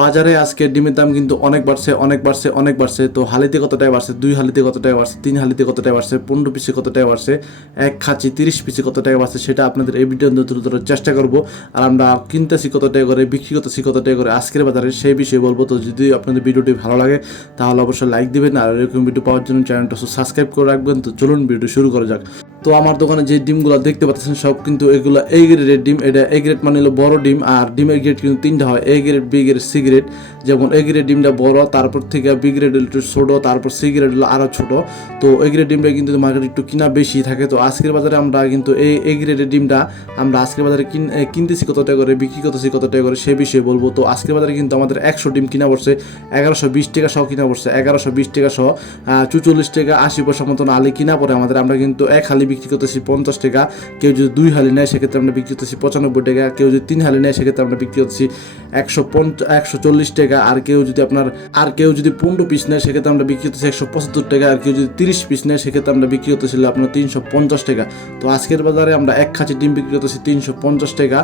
বাজারে আজকে ডিমের দাম কিন্তু অনেক বাড়ছে অনেক বাড়ছে অনেক বাড়ছে। তো হালিতে কত টাকা বাড়ছে? দুই হালিতে কত টাকা বাড়ছে? তিন হালিতে কত টাকা বাড়ছে? পনেরো পিসে কত টাকা বাড়ছে? এক খাঁচি তিরিশ পিসে কত টাকা বাড়ছে? সেটা আপনাদের এই ভিডিও তুলে ধরার চেষ্টা করব। আর আমরা কিনতেছি কত টাকা করে, বিক্রি করতেছি কত টাকা করে, আজকের বাজারে সেই বিষয়ে বলব। তো যদি আপনাদের ভিডিওটি ভালো লাগে, তাহলে অবশ্যই লাইক দিবেন। আর এরকম ভিডিও পাওয়ার জন্য চ্যানেলটা সাবস্ক্রাইব করে রাখবেন। তো চলুন ভিডিও শুরু করা যাক। তো আমার দোকানে যে ডিমগুলো দেখতে পাচ্ছেন সব কিন্তু এগুলো এ গ্রেডের ডিম। এটা এ গ্রেড মানে হলো বড় ডিম। আর ডিমের গ্রেড কিন্তু তিনটা হয়। A grade B grade C grade যেমন এ গ্রেড ডিমটা বড়, তারপর থেকে বি গ্রেড একটু ছোট, তারপর সি গ্রেড হলো আরও ছোট। তো এ গ্রেড ডিমটা কিন্তু মার্কেটে একটু কিনা বেশি থাকে। তো আজকের বাজারে আমরা কিন্তু এই এ গ্রেডের ডিমটা আমরা আজকের বাজারে কিন কিনতেছি কত টাকা করে, বিক্রি করতেছি কত টাকা করে, সে বিষয়ে বলব। তো আজকের বাজারে কিন্তু আমাদের একশো ডিম কিনা পড়ছে, এগারোশো বিশ টাকা সহ কিনা পড়ছে, এগারোশো বিশ টাকা সহ চুচল্লিশ টাকা আশি পয়সা মতন আলি কিনা পড়ে আমাদের। আমরা কিন্তু এক হালি বিক্রি করতেছি পঞ্চাশ টাকা, কেউ যদি দুই হালি নেয়, সেক্ষেত্রে আমরা বিক্রি করতেছি পঁচানব্বই টাকা, কেউ যদি তিন হালি নেয়, সেক্ষেত্রে আমরা বিক্রি করতেছি একশো পঞ্চ- একশো চল্লিশ টাকা, আর কেউ যদি আপনার, আর কেউ যদি পনেরো পিস নেয়, সেক্ষেত্রে আমরা বিক্রি করতেছি একশো পঁচাত্তর টাকা, আর কেউ যদি তিরিশ পিস নেয়, সেক্ষেত্রে আমরা বিক্রি করতেছিল আপনার তিনশো পঞ্চাশ টাকা। তো আজকের বাজারে আমরা এক খাঁচি ডিম বিক্রি করতেছি তিনশো পঞ্চাশ টাকা।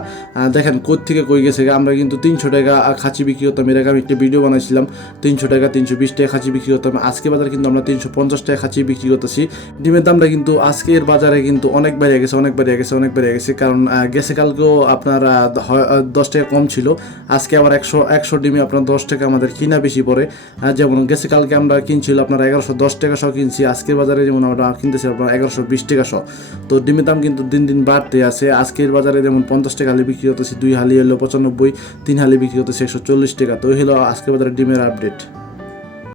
দেখেন কোথ থেকে কই গেছে আমরা কিন্তু তিনশো টাকা খাঁচি বিক্রি করতাম। এর আগে আমি একটা ভিডিও বানাইছিলাম, তিনশো টাকা, তিনশো বিশ টাকা খাঁচি বিক্রি করতাম। আজকে বাজারে কিন্তু আমরা তিনশো পঞ্চাশ টাকা খাঁচি বিক্রি করতেছি। ডিমের দামটা কিন্তু আজকের বাজারে কিন্তু অনেক বেড়ে গেছে, অনেক বেড়ে গেছে, অনেক বেড়ে গেছে। কারণ গেছে কালকেও আপনার দশ টাকা কম ছিল। আজকে আবার একশো একশো ডিমে আপনার দশ টাকা আমাদের কিনা বেশি পড়ে। যেমন গেছে, কালকে আমরা কিনছিল আপনার এগারোশো দশ টাকা সহ কিনছি, আজকের বাজারে যেমন আমরা কিনতেছি আপনার এগারোশো বিশ টাকা সহ তো ডিমের দাম কিন্তু দিন দিন বাড়তে আছে। আজকের বাজারে যেমন পঞ্চাশ টাকা হালি বিক্রি হতেছে, দুই হালি হলো পঁচানব্বই, তিন হালি বিক্রি করতেছি একশো চল্লিশ টাকা। তো হলো আজকের বাজারে ডিমের আপডেট